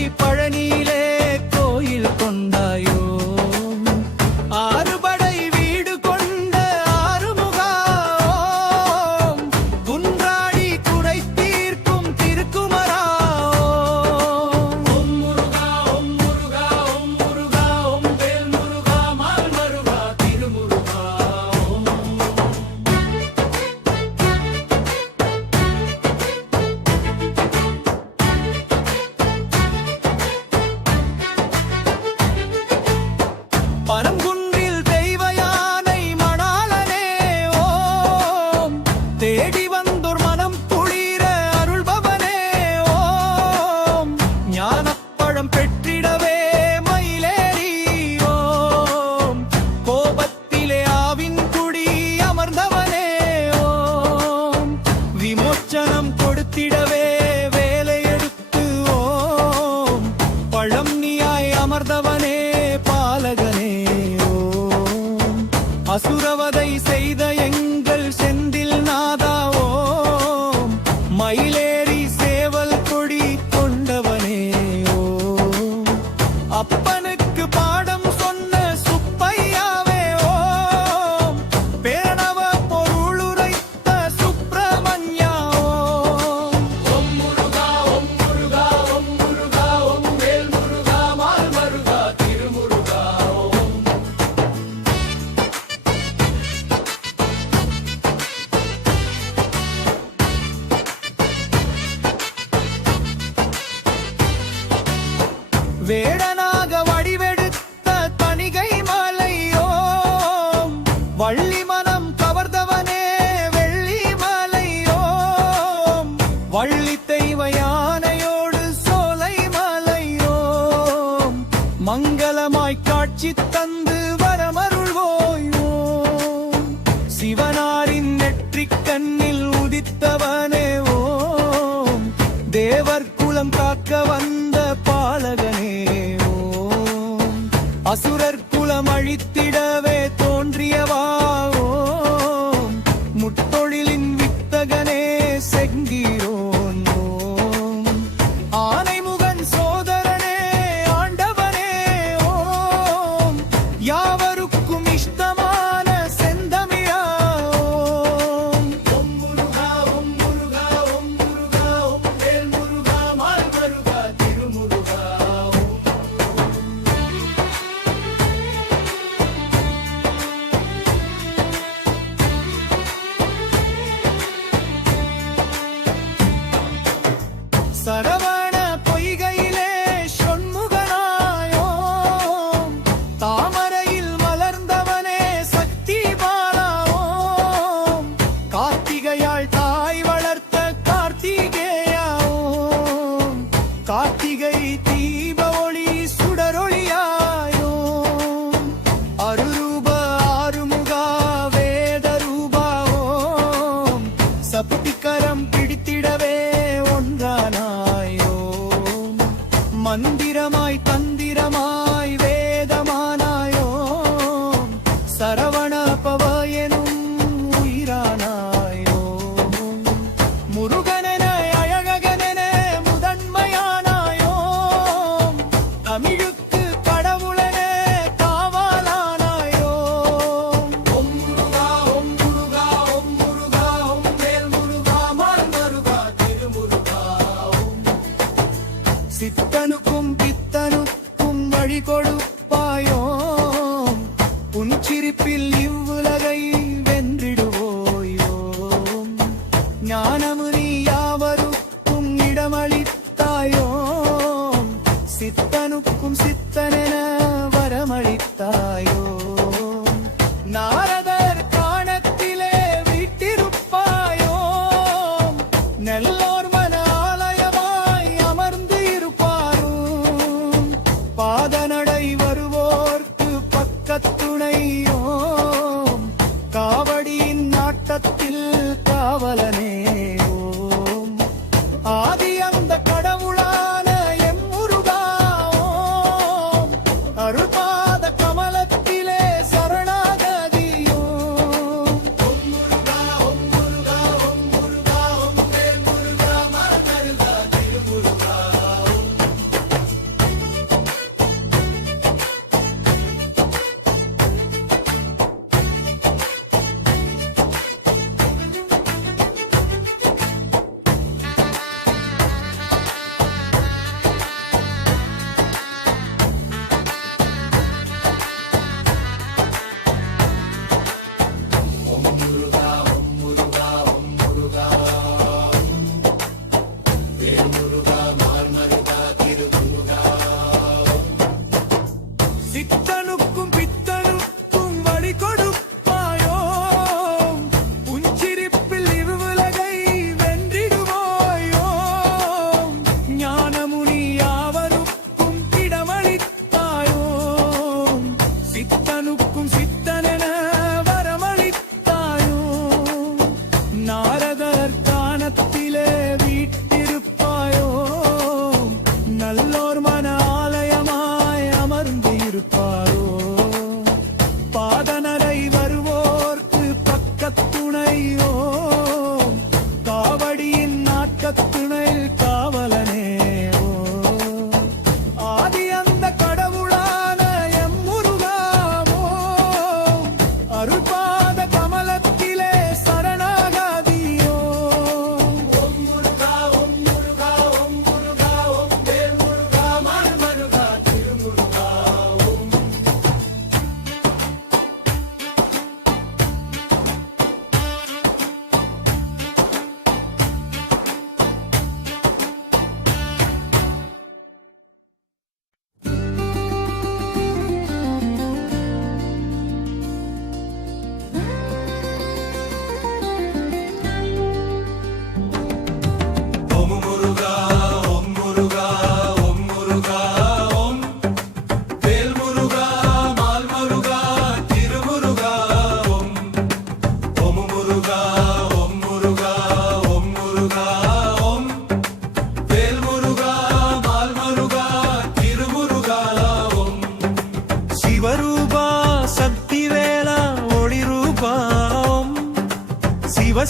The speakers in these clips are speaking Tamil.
பழனியிலே கோயில் கொண்டாயோ ஆறுபடை வீடு கொண்ட ஆறுமுகா குன்றாடி குறை தீர்க்கும் திருக்குமரா ஓம் முருகா ஓம் முருகா ஓம் முருகா ஓம் வேல் முருகா மால் மருகா திருமுருகா பரங்குன்றில் தெய்வ யானை மணாளனே ஓம் தேடி வந்தோர் மனம் குளிர அருள்பவனே ஓம் ஞானப்பழம் பெற்றிடவே மயிலேறி ஓம் கோபத்திலே ஆவின் குடி அமர்ந்தவனே ஓம் விமோச்சனம் கொடுத்திடவே வேலை எடுத்து ஓம் பழம் நீயாய் அமர்ந்தவனே பாலகனே ஓம் அசுரவதை செய்த எங்கள் செந்தில் நாதா ஓம் மயிலேறி சேவல் கொடி கொண்டவனே ஓம் அப்பனுக்கு பாடம் சொன்ன சுப்பையாவே ஓம் பேரணவ பொருளுரைத்த சுப்பிரமணியா ஓம் ஓம் முருகா ஓம் முருகா ஓம் முருகா ஓம் வேல் முருகா மால் மருகா திருமுருகா ஓம் வேடனாக வடிவெடுத்த தணிகை மலையோம் வள்ளி மனம் கவர்ந்தவனே வெள்ளி மலையோம் வள்ளி தெய்வ யானையோடு சோலை மலையோம் மங்களமாய் காட்சி தந்து வரமருள்வோயோம் சிவனாரின் நெற்றிக் கண்ணில் உதித்தவனே ஓம் தேவர் குலம் காக்க வந்த பாலகனே ஓம் அசுரர் குலம் அழித்திடவே தோன்றியவா ஓம் முத்தொழிலின் வித்தகனே செங்கீரோன் ஓம் ஆனைமுகன் சோதரனே ஆண்டவனே ஓம் யாவருக்கும் இஷ்டமான செந்தமிழா ஓம் ஓம் முருகா ஓம் முருகா ஓம் முருகா ஓம் வேல் முருகா மால் மருகா திருமுருகா ஓம் சரவண பொய்கையிலே ஷொண்முகனாயோம் தாமரையில் மலர்ந்தவனே சக்தி பாலாவோம் கார்த்திகையாள் தாய் வளர்த்த கார்த்திகேயாவோம் கார்த்திகை தீப ஒளி சுடரொளியாயோம் அருரூப ஆறுமுகா வேத ரூபாவோம் சப்புட்டிக்கரம் பிடித்திடவே ஒன்றானாயோம் மந்திரமாய் தந்திரமாய் வேதமானாயோம் சரவண பவ எனும் உயிரானாயோம் முருகனென அழககனென முதன்மையானாயோம் தமிழுக்கு கடவுளென காவலானாயோம் ஓம் முருகா ஓம் முருகா ஓம் முருகா ஓம் வேல் முருகா மால் மருகா திருமுருகா ஓம் சித்தனுக்கும் பித்தனுக்கும் வழி கொடுப்பாயோம் உன் சிரிப்பில் இவ்வுலகை வென்றிடுவோயோம் ஞானமுனி யாவருக்கும் இடமளித்தாயோம் சித்தனுக்கும் சித்தனென வரமளித்தாயோம் நாரதர் காணத்திலே வீட்டிருப்பாயோம் நெல்லோர் மன ஆலயமாய் அமர்ந்து இருப்பாரும் பாதநடை வருவோர்க்கு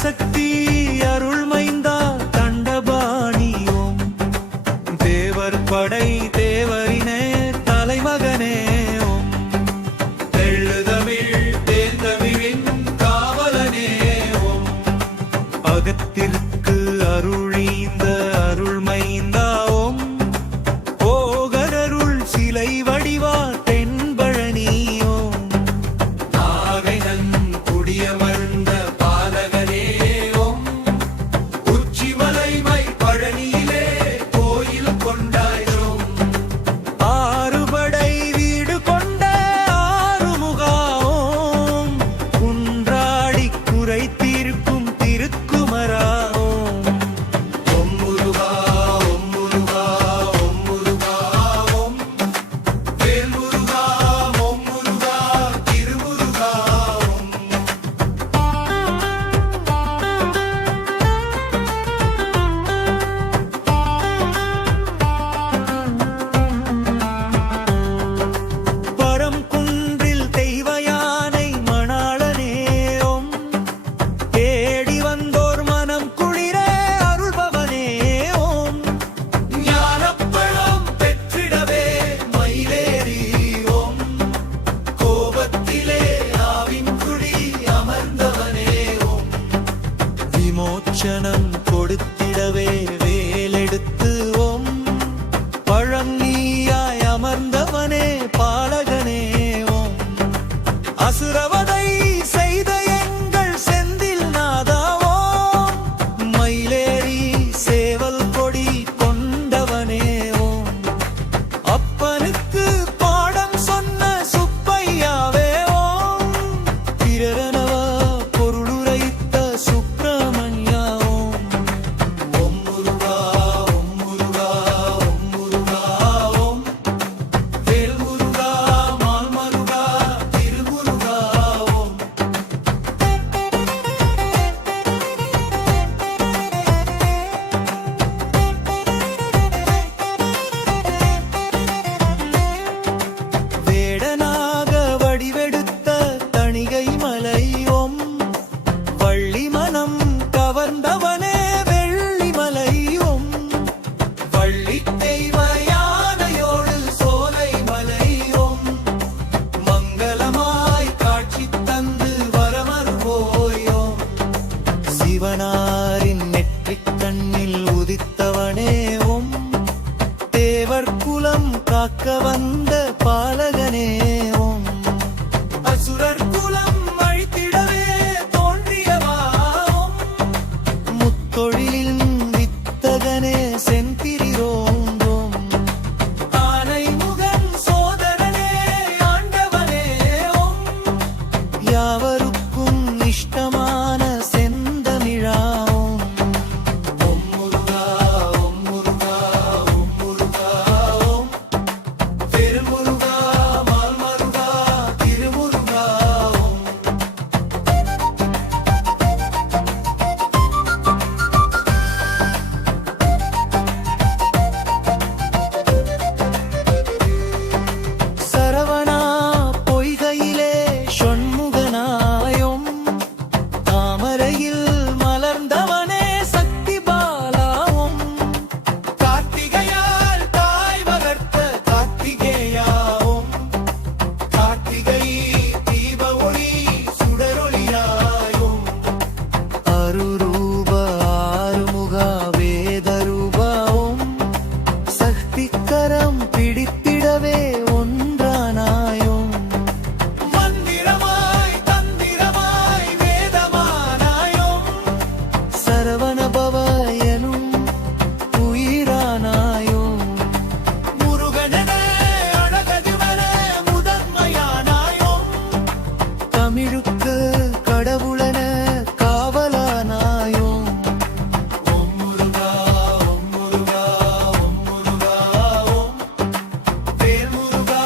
பராசக்தி அருள் மைந்தா தண்டபாணி ஓம் தேவர் படை தேவரினே தலைமகனே ஓம் தெள்ளுதமிழ் தேந்தமிழின் காவலனே ஓம் அகத்திற்கு அருளீந்த அருள் மைந்தா ஓம் போகரருள் சிலை வடிவா தென்பழனி ஓம் நாகைநன் குடியமர்ந்த பாலகனே ஓம் உச்சிமலைமை பழனியிலே கோயில் கொண்டாய் ஓம் ஆறுபடை வீடு கொண்ட ஆறுமுகா ஓம் குன்றாடி குறை தீர்க்கும் திருக்குமரா ஓம் ஓம் முருகா ஓம் முருகா ஓம் முருகா ஓம் வேல் முருகா ஓம் முருகா திருமுருகா ஓம் பரம் குன்றில் தெய்வ யானை மணாளனே ஓம் தேடி வந்தோர் மனம் குளிர அருள்பவனே ஓம் ஞானப்பழம் பெற்றிடவே மயிலேறி ஓம் கோபத்திலே ஆவின் குடி அமர்ந்தவனே ஓம் விமோச்சனம் கொடுத்திடவே வேலெடுத்து ஓம் பழம் நீயாய் அமர்ந்தவனே பாலகனே ஓம் அசுரவதை செய்த எங்கள் செந்தில் நாதா ஓம் மயிலேறி சேவல் கொடி கொண்டவனே ஓம் அப்பனுக்கு பாடம் சொன்ன சுப்பையாவே ஓம் பிறரனவா பொருளுரைத்த சுப்பிரமணியா ஓம் ஓம் முருகா ஓம் முருகா ஓம் முருகா ஓம் வேல் முருகா மால் முருகா திருமுருகா ஓம் வேடனாக வடிவெடுத்த தணிகை மலை ஓம் வள்ளி மனம் கவர்ந்தவனே வெள்ளிமலை ஓம் வள்ளி தெய்வ யானையோடு சோலை மலை ஓம் மங்களமாய் காட்சி தந்து வரமருவோய் ஓம் சிவனாரின் நெற்றிக் கண்ணில் உதித்தவனே ஓம் தேவர் குலம் காக்க வந்த பாலகனே ஓம் அசுரர் குலம் அழித்திடவே தோன்றியவா ஓம் முத்தொழிலின் வித்தகனே செந்திரிரோம் ஆனை முகன் சோதரனே ஆண்டவனே ஓம் யாவருக்கும் இஷ்டமான செந்தமிழாம் ஓம் முருகா ஓம் முருகா ஓம் முருகா ஓம் வேல் முருகா மால் முருகா திருமுருகா ஓம் சரவணா பொய்கையிலே ஷண்முகனாயும் தாமரையில் மலர்ந்தவனே சக்தி பாலாவும் கார்த்திகையால் தாய் வளர்த்த கார்த்திகேயாவும் கார்த்திகை தீப ஒளி சுடரொளியாயும் அருரூப ஆறுமுகா வேதரூபாவும் சக்திக்கரம் பிடித்திடவே ஒன்றானாயும் மந்திரமாய் தந்திரமாய் வேதமானாயும் சரவணபவ எனும் உயிரானாயும் முருகனே அழகதிவனே முதன்மையானாயும் தமிழுக்கு கடவுளன காவலானாயும் ஓம் முருகா ஓம் முருகா ஓம் முருகா ஓம் வேல் முருகா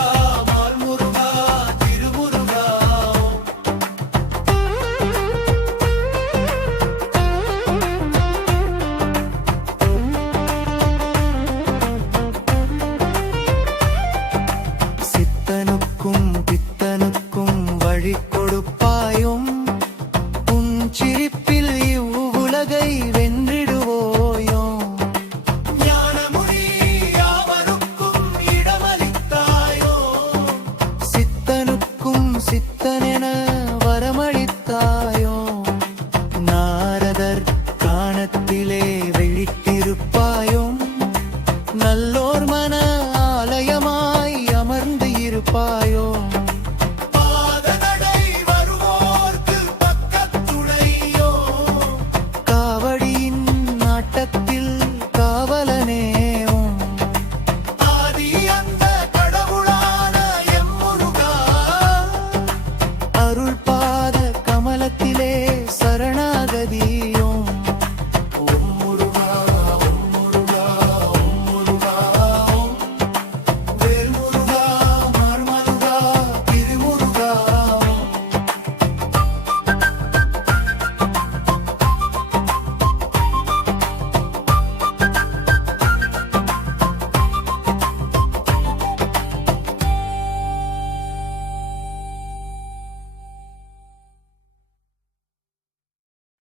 காப்பாய்